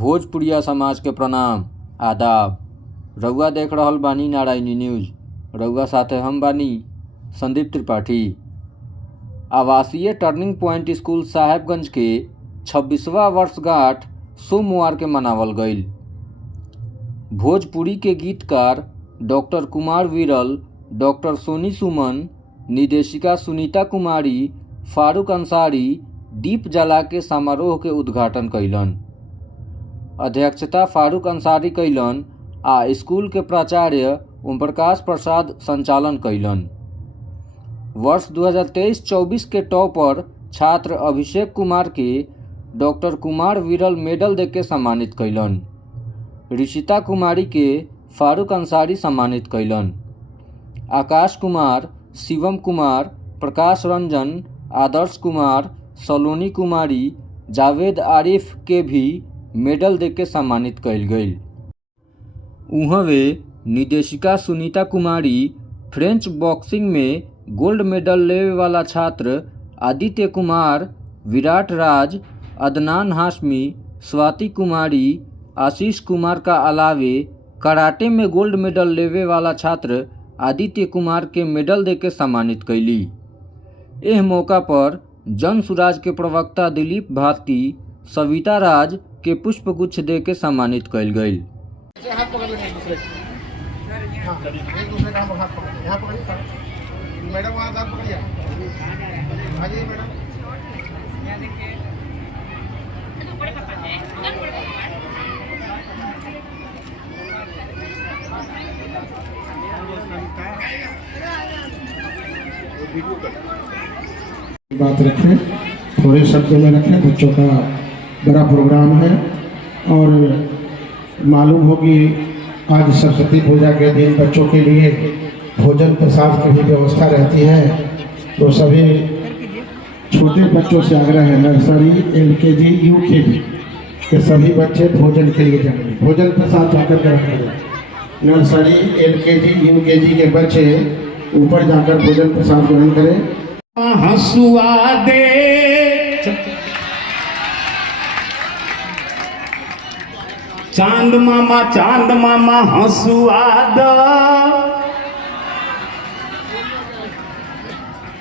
भोजपुरिया समाज के प्रणाम आदाब। रउआ देख रहल बानी नारायणी न्यूज। रउआ साथे हम बानी संदीप त्रिपाठी। आवासीय टर्निंग पॉइंट स्कूल साहेबगंज के 26वां वर्षगांठ सोमवार के मनावल गईल। भोजपुरी के गीतकार डॉक्टर कुमार विरल, डॉक्टर सोनी सुमन, निर्देशिका सुनीता कुमारी, फारूक अंसारी दीप जला के समारोह के उद्घाटन कैलन। अध्यक्षता फारूक अंसारी कैलन आ स्कूल के प्राचार्य ओम प्रकाश प्रसाद संचालन कैलन। वर्ष 2023-24 के टॉपर छात्र अभिषेक कुमार के डॉक्टर कुमार विरल मेडल देके सम्मानित कैलन। ऋषिता कुमारी के फारूक अंसारी सम्मानित कैलन। आकाश कुमार, शिवम कुमार, प्रकाश रंजन, आदर्श कुमार, सलोनी कुमारी, जावेद आरिफ के भी मेडल देके सम्मानित कैल गईल। उहवे निर्देशिका सुनीता कुमारी, फ्रेंच बॉक्सिंग में गोल्ड मेडल लेवे वाला छात्र आदित्य कुमार, विराट राज, अदनान हाशमी, स्वाति कुमारी, आशीष कुमार का अलावे कराटे में गोल्ड मेडल लेवे वाला छात्र आदित्य कुमार के मेडल देके सम्मानित कैली। एह मौका पर जन सुराज के प्रवक्ता दिलीप भारती, सविता राज के पुष्पगुच्छ दे के सम्मानित कैल गईल। बात रखें, थोड़े शब्दों में रखें। बच्चों का बड़ा प्रोग्राम है और मालूम हो कि आज सरस्वती पूजा के दिन बच्चों के लिए भोजन प्रसाद की भी व्यवस्था रहती है। तो सभी छोटे बच्चों से आग्रह है, नर्सरी, LKG, UKG के सभी बच्चे भोजन के लिए जाएंगे। भोजन प्रसाद जाकर के रखें। नर्सरी, LKG, UKG के बच्चे ऊपर जाकर भोजन प्रसाद ग्रहण करें। हंसुआ दे चांद मामा हंसुआ द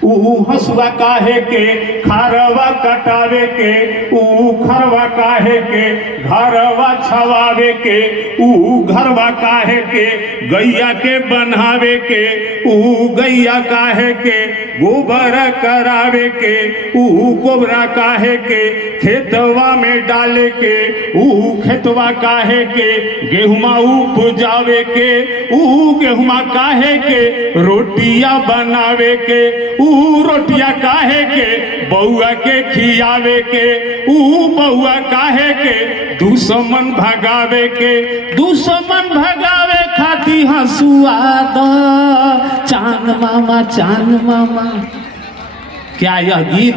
ऊ हंसुआ काहे के खारवा कटावे के, ऊ खरवा काहे के घरवा छवावे के, ऊ घरवा काहे के गैया के बनावे के, ऊ गैया काहे के गोबर करावे के, ऊ गोबरा काहे के खेतवा में डाले के, ऊ खेतवा काहे के गेहुमा उपजावे के, ऊ गेहुमा काहे के रोटिया बनावे के, ऊ रोटिया काहे के बउआ के खियावे के, ऊ बउआ काहे के दुश्मन भगावे के, दुश्मन भगावे खाती हंसुआ द चांद मामा। क्या यह गीत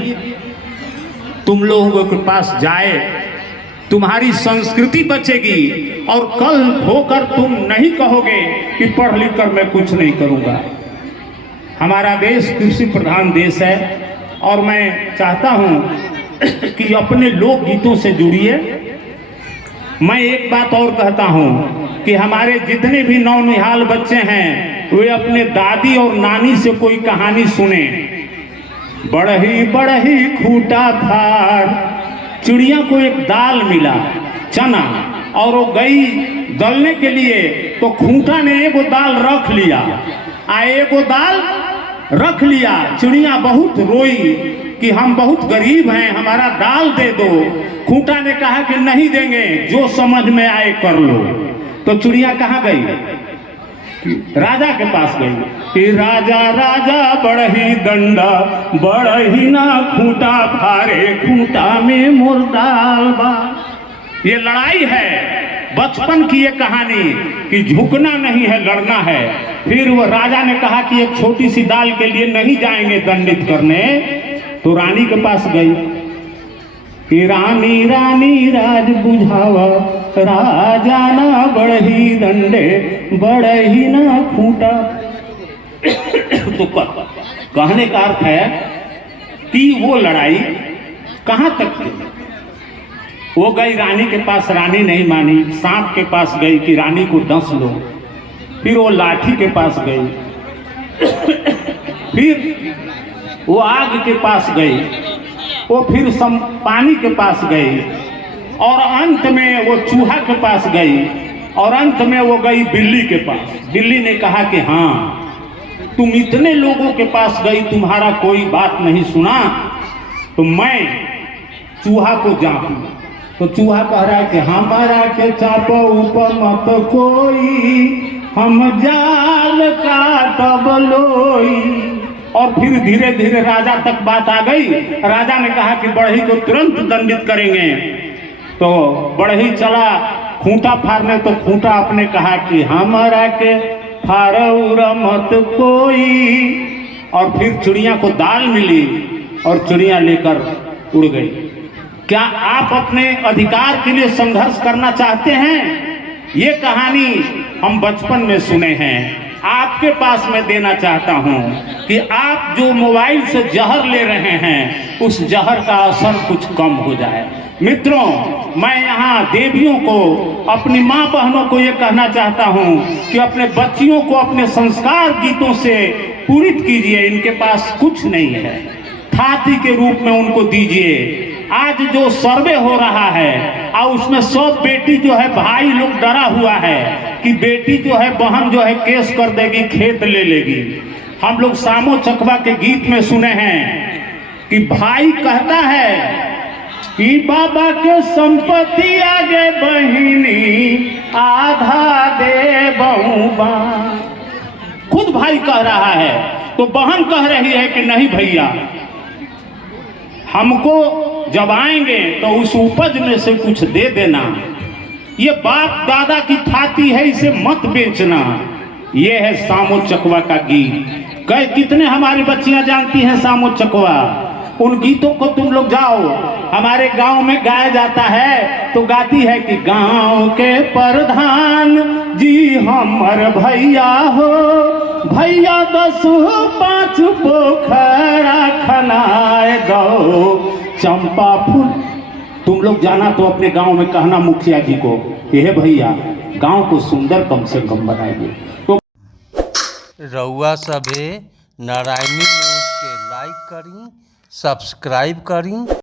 तुम लोगों के पास जाए, तुम्हारी संस्कृति बचेगी और कल होकर तुम नहीं कहोगे कि पढ़ लिख कर मैं कुछ नहीं करूंगा। हमारा देश कृषि प्रधान देश है और मैं चाहता हूं कि अपने लोकगीतों से जुड़िए। मैं एक बात और कहता हूं कि हमारे जितने भी नौनिहाल बच्चे हैं वे अपने दादी और नानी से कोई कहानी सुने। बड़ही खूटा फार, चिड़िया को एक दाल मिला चना और वो गई दलने के लिए, तो खूंटा ने एगो दाल रख लिया, एगो दाल रख लिया। चिड़िया बहुत रोई कि हम बहुत गरीब हैं, हमारा दाल दे दो। खूंटा ने कहा कि नहीं देंगे, जो समझ में आए कर लो। तो चिड़िया कहाँ गई? राजा के पास गई कि राजा बड़ही डंडा बड़ही ना खूंटा फारे, खूंटा में मोर दाल बा। ये लड़ाई है, बचपन की ये कहानी कि झुकना नहीं है, लड़ना है। फिर वो राजा ने कहा कि एक छोटी सी दाल के लिए नहीं जाएंगे दंडित करने, तो रानी के पास गई कि रानी राज बुझावा, राजा ना बढ़ही डंडे बढ़ही ना खूंटा। तो कहने का अर्थ है कि वो लड़ाई कहाँ तक थी? वो गई रानी के पास, रानी नहीं मानी। सांप के पास गई कि रानी को डस लो। फिर वो लाठी के पास गई। फिर वो आग के पास गई। वो फिर पानी के पास गई और अंत में वो चूहा के पास गई और अंत में वो गई बिल्ली के पास। बिल्ली ने कहा कि हाँ, तुम इतने लोगों के पास गई, तुम्हारा कोई बात नहीं सुना, तो मैं चूहा को जाऊं। तो चूहा कह रहा है कि हमारा के चापो ऊपर मत कोई, हम जाल काटब लोई। और फिर धीरे धीरे राजा तक बात आ गई। राजा ने कहा कि बढ़ई को तुरंत दंडित करेंगे। तो बढ़ई चला खूंटा फाड़ने, तो खूंटा अपने कहा कि हमारा के फारौरा मत कोई। और फिर चिड़िया को दाल मिली और चिड़िया लेकर उड़ गई। क्या आप अपने अधिकार के लिए संघर्ष करना चाहते हैं? ये कहानी हम बचपन में सुने हैं। आपके पास मैं देना चाहता हूं कि आप जो मोबाइल से जहर ले रहे हैं, उस जहर का असर कुछ कम हो जाए। मित्रों, मैं यहाँ देवियों को, अपनी माँ बहनों को ये कहना चाहता हूँ कि अपने बच्चियों को अपने संस्कार गीतों से पूरित कीजिए। इनके पास कुछ नहीं है, थाती के रूप में उनको दीजिए। आज जो सर्वे हो रहा है और उसमें सब बेटी जो है, भाई लोग डरा हुआ है कि बेटी जो है, बहन जो है केस कर देगी, खेत ले लेगी। हम लोग सामो चकवा के गीत में सुने हैं कि भाई कहता है कि बाबा के संपत्ति आगे बहिनी आधा दे बहुबा। खुद भाई कह रहा है तो बहन कह रही है कि नहीं भैया, हमको जब आएंगे तो उस उपज में से कुछ दे देना। ये बाप दादा की थाती है, इसे मत बेचना। ये है सामो चकवा का गीत। कितने हमारी बच्चियां जानती हैं सामो चकवा? उन गीतों को तुम लोग जाओ, हमारे गांव में गाया जाता है तो गाती है कि गांव के प्रधान जी हमर भैया हो, भैया 10-5 पोखरा खनाए गो चंपा फूल। तुम लोग जाना तो अपने गांव में कहना मुखिया जी को कि हे भैया, गांव को सुंदर कम से कम बनाइए। तो रउआ सभे नारायणी न्यूज़ के लाइक करी, सब्सक्राइब करी।